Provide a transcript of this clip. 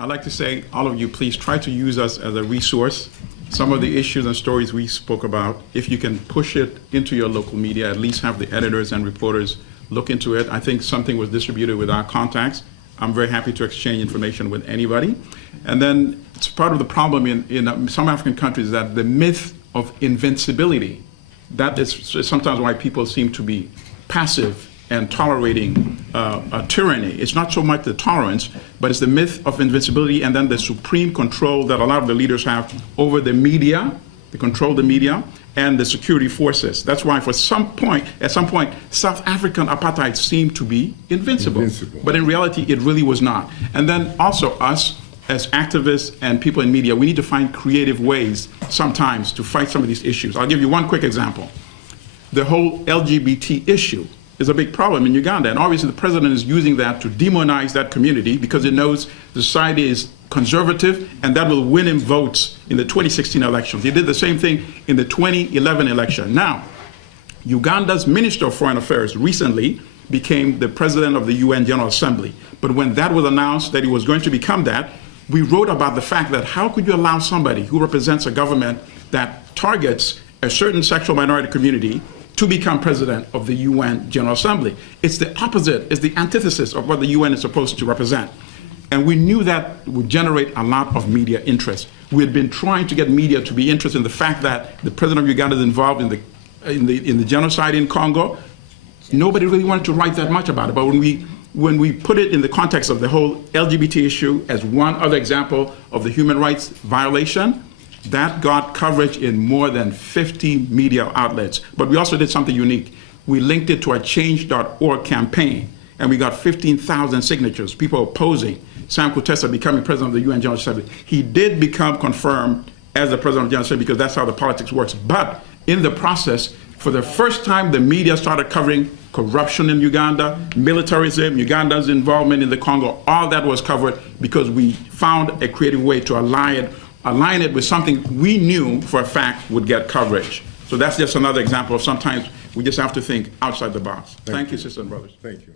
I'd like to say, all of you, please try to use us as a resource. Some of the issues and stories we spoke about, if you can push it into your local media, at least have the editors and reporters look into it. I think something was distributed with our contacts. I'm very happy to exchange information with anybody. And then it's part of the problem in some African countries that the myth of invincibility, that is sometimes why people seem to be passive and tolerating a tyranny. It's not so much the tolerance, but it's the myth of invincibility and then the supreme control that a lot of the leaders have over the media, they control the media, and the security forces. That's why at some point, South African apartheid seemed to be invincible. But in reality, it really was not. And then also us, as activists and people in media, we need to find creative ways sometimes to fight some of these issues. I'll give you one quick example. The whole LGBT issue is a big problem in Uganda, and obviously the president is using that to demonize that community because it knows the society is conservative and that will win him votes in the 2016 elections. He did the same thing in the 2011 election. Now, Uganda's Minister of Foreign Affairs recently became the president of the UN General Assembly. But when that was announced that he was going to become that, we wrote about the fact that how could you allow somebody who represents a government that targets a certain sexual minority community to become president of the UN General Assembly? It's the opposite, it's the antithesis of what the UN is supposed to represent. And we knew that would generate a lot of media interest. We had been trying to get media to be interested in the fact that the president of Uganda is involved in the genocide in Congo. Nobody really wanted to write that much about it. But when we put it in the context of the whole LGBT issue as one other example of the human rights violation, that got coverage in more than 50 media outlets. But we also did something unique. We linked it to a change.org campaign, and we got 15,000 signatures, people opposing Sam Kutesa becoming president of the UN General Assembly. He did become confirmed as the president of the General Assembly because that's how the politics works. But in the process, for the first time, the media started covering corruption in Uganda, militarism, Uganda's involvement in the Congo. All that was covered because we found a creative way to align it with something we knew for a fact would get coverage. So that's just another example of sometimes we just have to think outside the box. Thank you, sisters and brothers. Thank you.